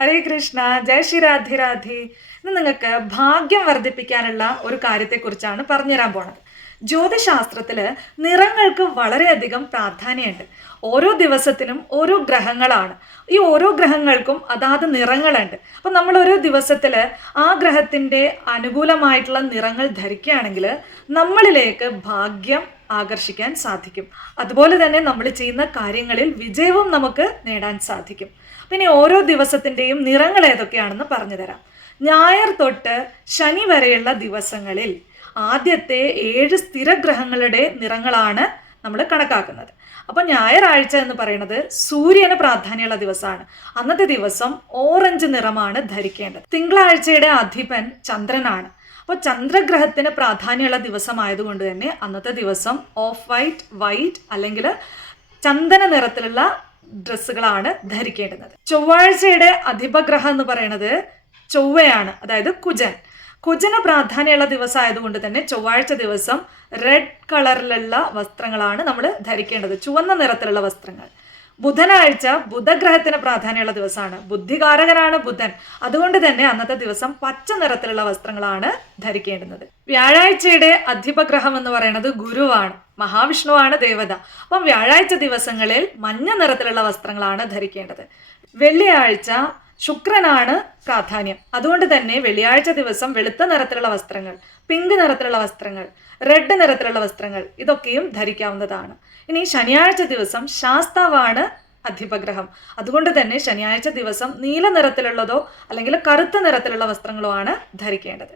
ഹരേ കൃഷ്ണ, ജയ് ശ്രീ രാധേ രാധേ. ഇന്ന് നിങ്ങൾക്ക് ഭാഗ്യം വർദ്ധിപ്പിക്കാനുള്ള ഒരു കാര്യത്തെക്കുറിച്ചാണ് പറഞ്ഞുതരാൻ പോണത്. ജ്യോതിശാസ്ത്രത്തില് നിറങ്ങൾക്ക് വളരെയധികം പ്രാധാന്യമുണ്ട്. ഓരോ ദിവസത്തിനും ഓരോ ഗ്രഹങ്ങളാണ്. ഈ ഓരോ ഗ്രഹങ്ങൾക്കും അതാത് നിറങ്ങളുണ്ട്. അപ്പം നമ്മൾ ഒരു ദിവസത്തില് ആ ഗ്രഹത്തിന്റെ അനുകൂലമായിട്ടുള്ള നിറങ്ങൾ ധരിക്കുകയാണെങ്കിൽ നമ്മളിലേക്ക് ഭാഗ്യം ആകർഷിക്കാൻ സാധിക്കും. അതുപോലെ തന്നെ നമ്മൾ ചെയ്യുന്ന കാര്യങ്ങളിൽ വിജയവും നമുക്ക് നേടാൻ സാധിക്കും. പിന്നെ ഓരോ ദിവസത്തിൻ്റെയും നിറങ്ങൾ ഏതൊക്കെയാണെന്ന് പറഞ്ഞു തരാം. ഞായർ തൊട്ട് ശനി വരെയുള്ള ദിവസങ്ങളിൽ ആദ്യത്തെ 7 സ്ഥിരഗ്രഹങ്ങളുടെ നിറങ്ങളാണ് നമ്മൾ കണക്കാക്കുന്നത്. അപ്പം ഞായറാഴ്ച എന്ന് പറയുന്നത് സൂര്യന് പ്രാധാന്യമുള്ള ദിവസമാണ്. അന്നത്തെ ദിവസം ഓറഞ്ച് നിറമാണ് ധരിക്കേണ്ടത്. തിങ്കളാഴ്ചയുടെ അധിപൻ ചന്ദ്രനാണ്. അപ്പോൾ ചന്ദ്രഗ്രഹത്തിന് പ്രാധാന്യമുള്ള ദിവസമായതുകൊണ്ട് തന്നെ അന്നത്തെ ദിവസം ഓഫ് വൈറ്റ് അല്ലെങ്കിൽ ചന്ദന നിറത്തിലുള്ള ഡ്രസ്സുകളാണ് ധരിക്കേണ്ടത്. ചൊവ്വാഴ്ചയുടെ അധിപഗ്രഹം എന്ന് പറയുന്നത് ചൊവ്വയാണ്, അതായത് കുജന് പ്രാധാന്യമുള്ള ദിവസമായതുകൊണ്ട് തന്നെ ചൊവ്വാഴ്ച ദിവസം റെഡ് കളറിലുള്ള വസ്ത്രങ്ങളാണ് നമ്മൾ ധരിക്കേണ്ടത്, ചുവന്ന നിറത്തിലുള്ള വസ്ത്രങ്ങൾ. ബുധനാഴ്ച ബുധഗ്രഹത്തിന് പ്രാധാന്യമുള്ള ദിവസമാണ്, ബുദ്ധികാരകനാണ് ബുധൻ. അതുകൊണ്ട് തന്നെ അന്നത്തെ ദിവസം പച്ച നിറത്തിലുള്ള വസ്ത്രങ്ങളാണ് ധരിക്കേണ്ടുന്നത്. വ്യാഴാഴ്ചയുടെ അധിപഗ്രഹം എന്ന് പറയുന്നത് ഗുരുവാണ്, മഹാവിഷ്ണുവാണ് ദേവത. അപ്പം വ്യാഴാഴ്ച ദിവസങ്ങളിൽ മഞ്ഞ നിറത്തിലുള്ള വസ്ത്രങ്ങളാണ് ധരിക്കേണ്ടത്. വെള്ളിയാഴ്ച ശുക്രനാണ് പ്രാധാന്യം. അതുകൊണ്ട് തന്നെ വെള്ളിയാഴ്ച ദിവസം വെളുത്ത നിറത്തിലുള്ള വസ്ത്രങ്ങൾ, പിങ്ക് നിറത്തിലുള്ള വസ്ത്രങ്ങൾ, റെഡ് നിറത്തിലുള്ള വസ്ത്രങ്ങൾ ഇതൊക്കെയും ധരിക്കാവുന്നതാണ്. ഇനി ശനിയാഴ്ച ദിവസം ശാസ്താവാണ് അധിപഗ്രഹം. അതുകൊണ്ട് തന്നെ ശനിയാഴ്ച ദിവസം നീല നിറത്തിലുള്ളതോ അല്ലെങ്കിൽ കറുത്ത നിറത്തിലുള്ള വസ്ത്രങ്ങളോ ആണ് ധരിക്കേണ്ടത്.